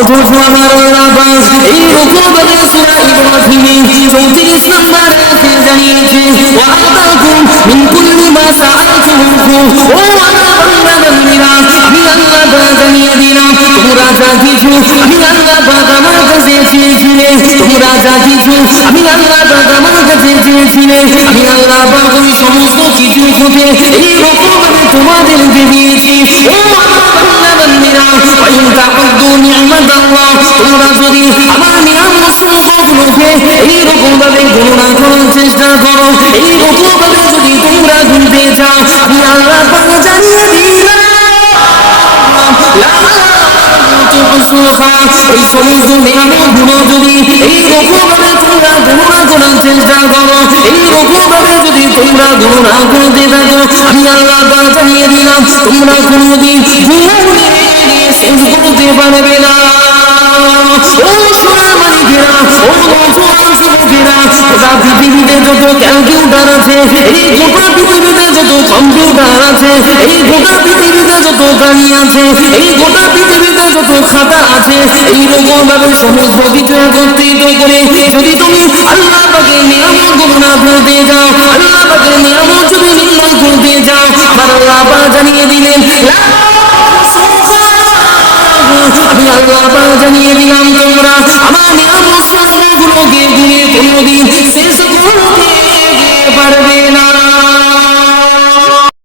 অথচ আমার আল্লাহ এইরকমভাবে সূরা ইব্রাহিমে 34 নম্বর আয়াতে জানিয়েছে ওয়াআতাকুম মিন কুল্লি মা সাআলতুমুহু ও আমার বান্দারা আমি আল্লাহ পাক জানিয়ে দিলাম তোমরা যা কিছু আমি আল্লাহ পাক আমার কাছে চেয়েছিলে তোমরা যা কিছু আমি আল্লাহ পাক আমার কাছে চেয়েছিলে আমি আল্লাহ পাক ওই সমস্ত কিছু হতে এইরকমভাবে তোমাদেরকে দিয়েছি ও আমার বান্দারা ওয়াইন তা'উদ্দু নি'মাতাল্লাহ তোমরা যদি আমার নিয়ামত সমূহগুলোকে এইরকমভাবে গণনা করার চেষ্টা করো এইরকমভাবে যদি তোমরা গুনতে চাও আমি আল্লাহ পাক জানিয়ে দিলাম ওই সমস্ত নিয়ামতগুলো যদি এইরকমভাবে তোমরা গণনা করার চেষ্টা করো এইরকমভাবে যদি তোমরা গণনা করতে থাকো আমি আল্লাহ পাক জানিয়ে দিলাম তোমরা কোনোদিন শেষ করতে পারবে না। ও সোনার মালিকেরা, ও নওজোয়ান যুবকেরা, গোটা পৃথিবীতে যত ক্যালকুলেটর আছে, এই গোটা পৃথিবীতে যত কম্পিউটার আছে, এই গোটা পৃথিবীতে যত গাড়ি আছে, এই গোটা পৃথিবীতে যত খাতা আছে, এইরকম ভাবে সমস্ত কিছু একত্রিত করে যদি তুমি আল্লাহ পাকের নিয়ামত গণনা করতে যাও, আল্লাহ পাকের নিয়ামত যদি নির্ণয় করতে যাও, আমার আল্লাহ পাক জানিয়ে দিলেন আমি আল্লাহ পাক জানিয়ে দিলাম তোমরা আমার নিয়ামত সমূহগুলোকে গুণে কোনোদিন শেষ করতে পারবে না।